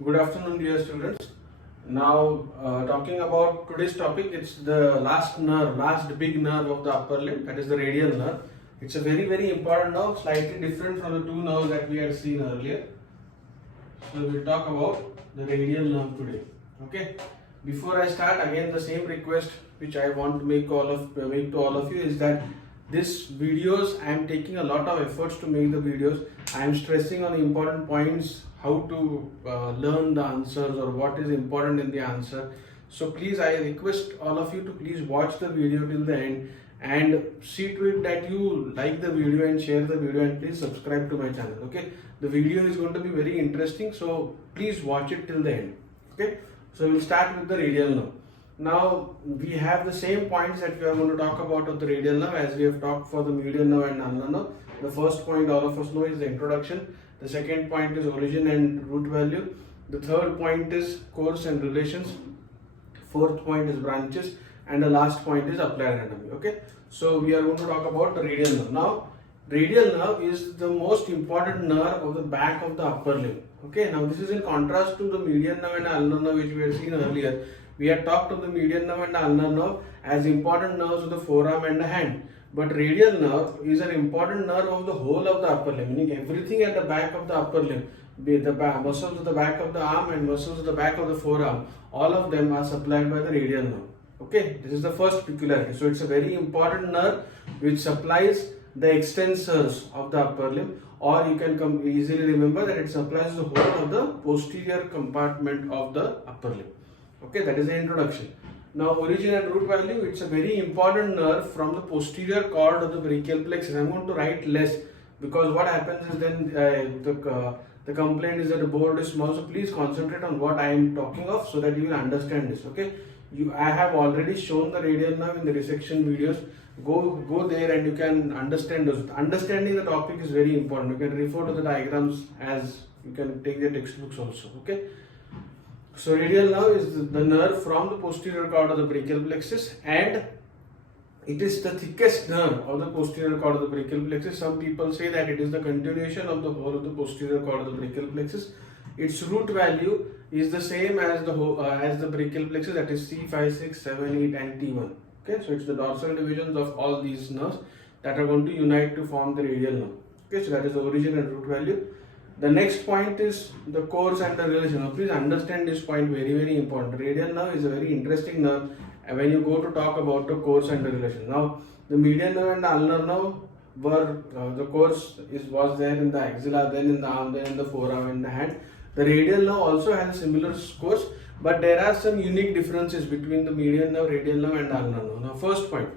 Good afternoon, dear students. Now, talking about today's topic, it's the last big nerve of the upper limb, that is the radial nerve. It's a very important nerve, slightly different from the two nerves that we had seen earlier. So, we'll talk about the radial nerve today. Okay. Before I start, again the same request which I want to make to all of you is that this videos, I am taking a lot of efforts to make the videos. I am stressing on important points, how to learn the answers or what is important in the answer. So please, I request all of you to please watch the video till the end and see to it that you like the video and share the video, and please subscribe to my channel. Okay, the video is going to be very interesting, so please watch it till the end. Okay, so we'll start with the radial nerve. Now we have the same points that we are going to talk about of the radial nerve as we have talked for the median nerve and ulnar nerve. The first point all of us know is the introduction. The second point is origin and root value. The third point is course and relations. Fourth point is branches, and the last point is applied anatomy. Okay, so we are going to talk about the radial nerve. Now, radial nerve is the most important nerve of the back of the upper limb. Okay, now this is in contrast to the median nerve and ulnar nerve which we had seen earlier. We had talked of the median nerve and ulnar nerve as important nerves of the forearm and the hand. But radial nerve is an important nerve of the whole of the upper limb, meaning everything at the back of the upper limb, be the muscles of the back of the arm and muscles of the back of the forearm, all of them are supplied by the radial nerve. Okay, this is the first peculiarity. So it's a very important nerve which supplies the extensors of the upper limb, or you can easily remember that it supplies the whole of the posterior compartment of the upper limb. Okay, that is the introduction. Now, origin and root value, it's a very important nerve from the posterior cord of the brachial plexus. I'm going to write less because what happens is then the complaint is that the board is small. So please concentrate on what I am talking of so that you will understand this. Okay, I have already shown the radial nerve in the resection videos. Go there and you can understand those. Understanding the topic is very important. You can refer to the diagrams as you can take the textbooks also. Okay. So radial nerve is the nerve from the posterior cord of the brachial plexus, and it is the thickest nerve of the posterior cord of the brachial plexus. Some people say that it is the continuation of the whole of the posterior cord of the brachial plexus. Its root value is the same as the brachial plexus, that is C5, 6, 7, 8 and T1. Okay, so it's the dorsal divisions of all these nerves that are going to unite to form the radial nerve. Okay, so that is the origin and root value. The next point is the course and the relation. Now please understand this point, very important. Radial nerve is a very interesting nerve when you go to talk about the course and the relation. Now the median nerve and the ulnar nerve were the course was there in the axilla, then in the arm, then in the forearm and the hand. The radial nerve also has a similar course, but there are some unique differences between the median nerve, radial nerve and ulnar nerve. Now first point,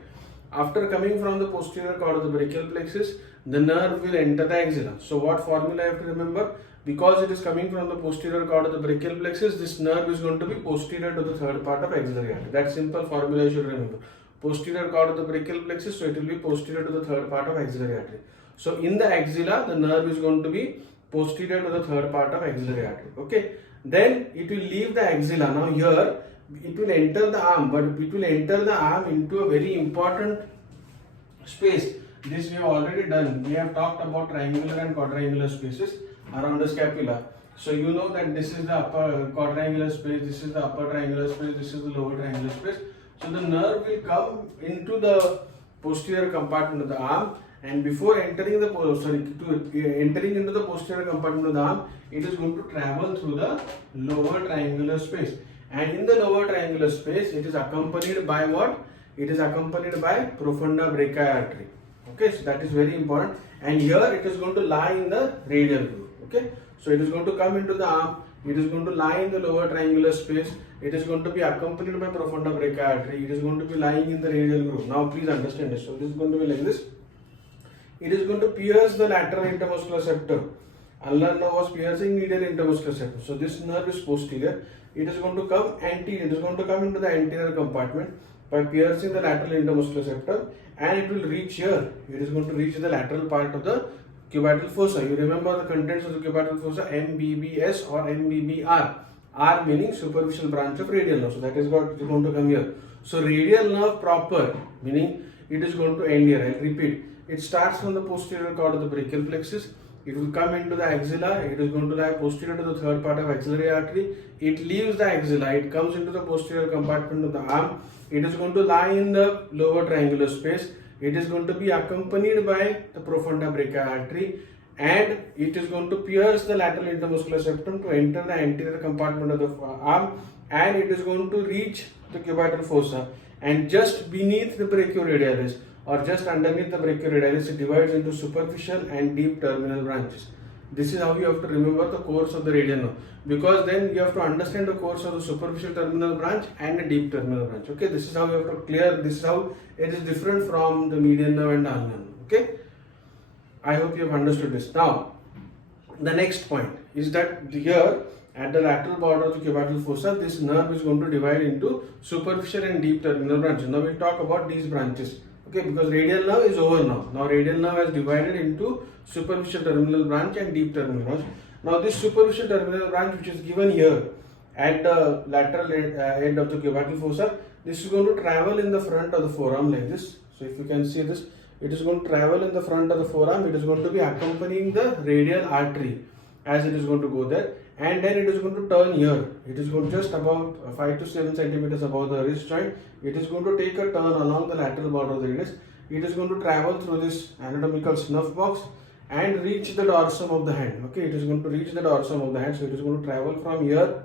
after coming from the posterior cord of the brachial plexus, the nerve will enter the axilla. So what formula you have to remember? Because it is coming from the posterior cord of the brachial plexus, this nerve is going to be posterior to the third part of axillary artery. That simple formula you should remember. Posterior cord of the brachial plexus, so it will be posterior to the third part of axillary artery. So in the axilla, the nerve is going to be posterior to the third part of axillary artery. Okay. Then it will leave the axilla. Now here, it will enter the arm, but it will enter the arm into a very important space. This we have already done. We have talked about triangular and quadrangular spaces around the scapula. So you know that this is the upper quadrangular space, this is the upper triangular space, this is the lower triangular space. So the nerve will come into the posterior compartment of the arm, and before entering entering into the posterior compartment of the arm, it is going to travel through the lower triangular space. And in the lower triangular space, it is accompanied by what? It is accompanied by profunda brachii artery. Okay, so that is very important. And here it is going to lie in the radial groove. Okay, so it is going to come into the arm. It is going to lie in the lower triangular space. It is going to be accompanied by profunda brachii artery. It is going to be lying in the radial groove. Now please understand this. So this is going to be like this. It is going to pierce the lateral intermuscular septum. Ulnar nerve was piercing medial intermuscular septum. So this nerve is posterior. It is going to come anterior. It is going to come into the anterior compartment by piercing the lateral intermuscular septum, and it will reach here. It is going to reach the lateral part of the cubital fossa. You remember the contents of the cubital fossa, MBBS or MBBR. R meaning superficial branch of radial nerve. So that is what is going to come here. So radial nerve proper, meaning it is going to end here. I repeat. It starts from the posterior cord of the brachial plexus. it will come into the axilla, it is going to lie posterior to the third part of axillary artery, it leaves the axilla, it comes into the posterior compartment of the arm, it is going to lie in the lower triangular space, it is going to be accompanied by the profunda brachii artery, and it is going to pierce the lateral intermuscular septum to enter the anterior compartment of the arm, and it is going to reach the cubital fossa, and just beneath the brachioradialis or just underneath the brachioradialis, it divides into superficial and deep terminal branches. This is how you have to remember the course of the radial nerve, because then you have to understand the course of the superficial terminal branch and the deep terminal branch. Okay, this is how you have to clear. This is how it is different from the median nerve and the ulnar nerve. Okay, I hope you have understood this. Now, the next point is that here at the lateral border of the cubital fossa, this nerve is going to divide into superficial and deep terminal branches. Now we'll talk about these branches. Okay, because radial nerve is over now. Now radial nerve has divided into superficial terminal branch and deep terminal branch. Now this superficial terminal branch, which is given here at the lateral end of the cubital fossa, this is going to travel in the front of the forearm like this. So if you can see this, it is going to travel in the front of the forearm. It is going to be accompanying the radial artery as it is going to go there, and then it is going to turn here. It is going just about 5 to 7 centimeters above the wrist joint. It is going to take a turn along the lateral border of the radius. It is going to travel through this anatomical snuff box and reach the dorsum of the hand. Okay, it is going to reach the dorsum of the hand. So it is going to travel from here.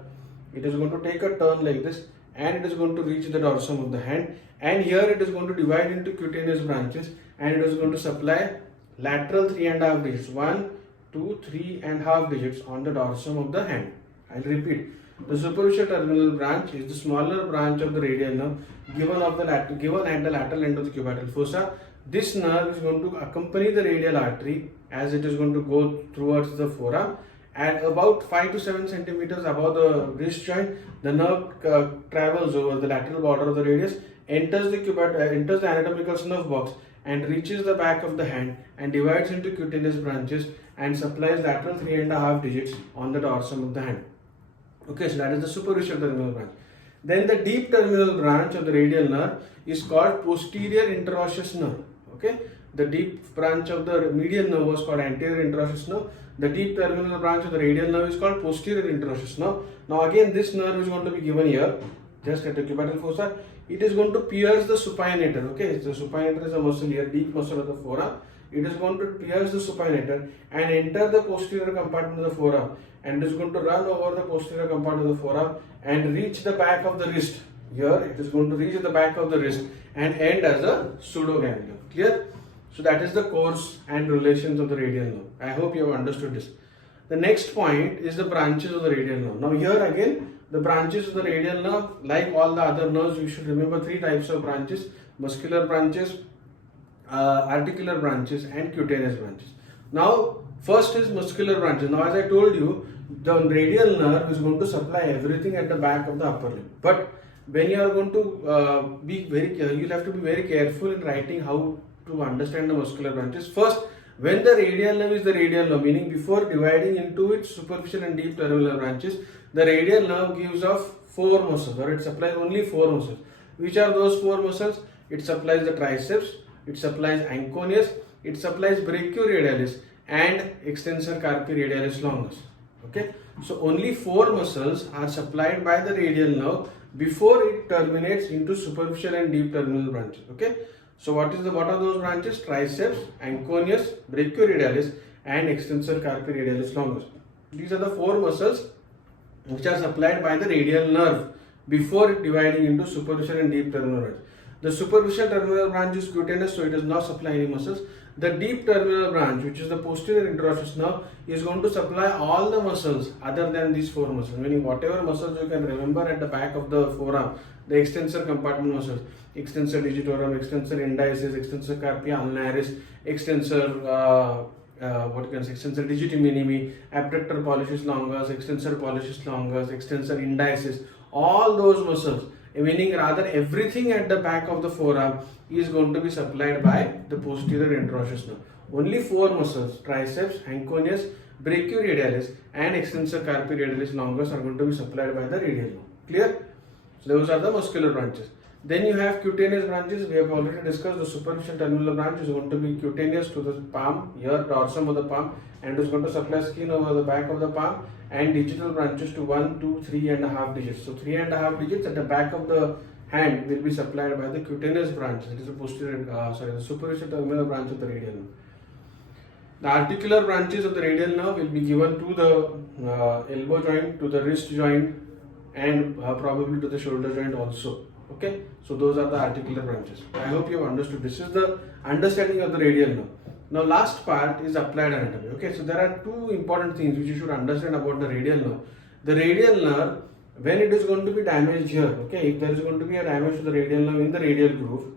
It is going to take a turn like this, and it is going to reach the dorsum of the hand. And here it is going to divide into cutaneous branches, and it is going to supply lateral 3.5 digits. 1, 2, 3.5 digits on the dorsum of the hand. I'll repeat. The superficial terminal branch is the smaller branch of the radial nerve given at the lateral end of the cubital fossa. This nerve is going to accompany the radial artery as it is going to go towards the forearm, and about 5 to 7 centimeters above the wrist joint, the nerve travels over the lateral border of the radius, enters the anatomical snuff box and reaches the back of the hand and divides into cutaneous branches and supplies lateral 3.5 digits on the dorsum of the hand. Okay, so that is the superficial terminal branch. Then the deep terminal branch of the radial nerve is called posterior interosseous nerve. Okay, the deep branch of the median nerve was called anterior interosseous nerve. The deep terminal branch of the radial nerve is called posterior interosseous nerve. Now again, this nerve is going to be given here, just at the cubital fossa. It is going to pierce the supinator. Okay, the supinator is a muscle here, deep muscle of the forearm. It is going to pierce the supinator and enter the posterior compartment of the forearm, and it is going to run over the posterior compartment of the forearm and reach the back of the wrist. Here it is going to reach the back of the wrist and end as a pseudoganglion. Clear? So that is the course and relations of the radial nerve. I hope you have understood this. The next point is the branches of the radial nerve. Now here again, the branches of the radial nerve, like all the other nerves, you should remember 3 types of branches: muscular branches, articular branches, and cutaneous branches. Now first is muscular branches. Now as I told you, the radial nerve is going to supply everything at the back of the upper limb. But when you are going to you'll have to be very careful in writing how to understand the muscular branches. First, when the radial nerve is the radial nerve, meaning before dividing into its superficial and deep terminal branches, the radial nerve gives off 4 muscles, or it supplies only 4 muscles. Which are those 4 muscles? It supplies the triceps, it supplies anconeus, it supplies brachioradialis, and extensor carpi radialis longus. Okay, so only 4 muscles are supplied by the radial nerve before it terminates into superficial and deep terminal branches. Okay, so what are those branches? Triceps, anconeus, brachioradialis, and extensor carpi radialis longus. These are the 4 muscles which are supplied by the radial nerve before dividing into superficial and deep terminal branch. The superficial terminal branch is cutaneous, so it does not supply any muscles. The deep terminal branch, which is the posterior interosseous nerve, is going to supply all the muscles other than these 4 muscles, meaning whatever muscles you can remember at the back of the forearm, the extensor compartment muscles, extensor digitorum, extensor indicis, extensor carpi ulnaris, extensor extensor digiti minimi, abductor pollicis longus, extensor pollicis longus, extensor indicis, all those muscles, meaning rather everything at the back of the forearm is going to be supplied by the posterior interosseous nerve. Only 4 muscles, triceps, anconeus, brachioradialis, and extensor carpi radialis longus, are going to be supplied by the radial nerve. Clear? So those are the muscular branches. Then you have cutaneous branches. We have already discussed the superficial terminal branch is going to be cutaneous to the palm, here dorsum of the palm, and is going to supply skin over the back of the palm, and digital branches to 1, 2, 3.5 digits. So 3.5 digits at the back of the hand will be supplied by the cutaneous branch. It is the superficial terminal branch of the radial nerve. The articular branches of the radial nerve will be given to the elbow joint, to the wrist joint, and probably to the shoulder joint also. Okay, so those are the articular branches. I hope you have understood. This is the understanding of the radial nerve. Now last part is applied anatomy. Okay, so there are two important things which you should understand about the radial nerve. The radial nerve, when it is going to be damaged here, okay, if there is going to be a damage to the radial nerve in the radial groove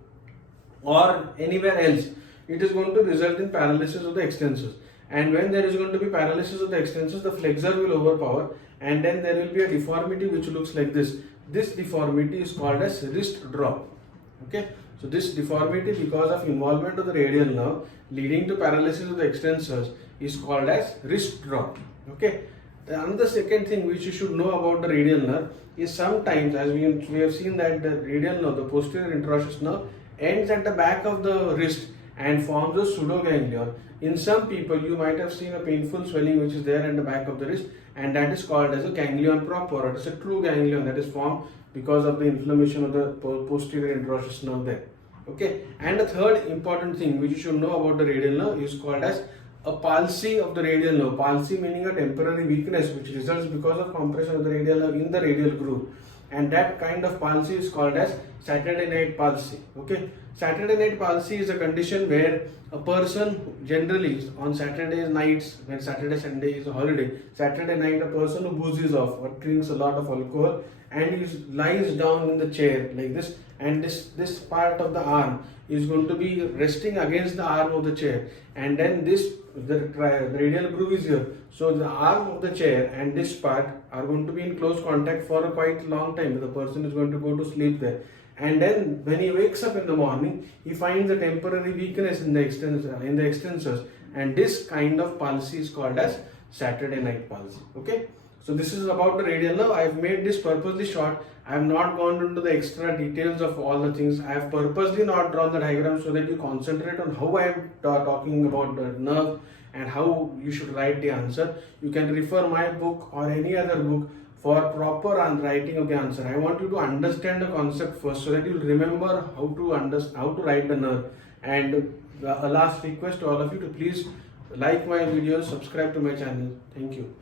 or anywhere else, it is going to result in paralysis of the extensors. And when there is going to be paralysis of the extensors, the flexor will overpower, and then there will be a deformity which looks like this. This deformity is called as wrist drop. Okay, so this deformity, because of involvement of the radial nerve leading to paralysis of the extensors, is called as wrist drop. Okay, another second thing which you should know about the radial nerve is sometimes, as we have seen, that the radial nerve, the posterior interosseous nerve, ends at the back of the wrist and forms a pseudoganglion. In some people, you might have seen a painful swelling which is there at the back of the wrist, and that is called as a ganglion proper. It is a true ganglion that is formed because of the inflammation of the posterior interosseous nerve there. Okay, and the third important thing which you should know about the radial nerve is called as a palsy of the radial nerve. Palsy meaning a temporary weakness which results because of compression of the radial nerve in the radial groove, and that kind of palsy is called as Saturday night palsy. Okay, Saturday night palsy is a condition where a person generally on Saturday nights, when Saturday Sunday is a holiday, Saturday night a person who boozes off or drinks a lot of alcohol and he lies down in the chair like this, and this part of the arm is going to be resting against the arm of the chair, and then the radial groove is here. So the arm of the chair and this part are going to be in close contact for a quite long time. The person is going to go to sleep there, and then when he wakes up in the morning, he finds a temporary weakness in the extensors, and this kind of palsy is called as Saturday night palsy. Okay, so this is about the radial nerve. I have made this purposely short. I have not gone into the extra details of all the things. I have purposely not drawn the diagram so that you concentrate on how I am talking about the nerve and how you should write the answer. You can refer my book or any other book for proper writing of the answer. I want you to understand the concept first so that you will remember how to write the nerve. And a last request to all of you to please like my videos, subscribe to my channel. Thank you.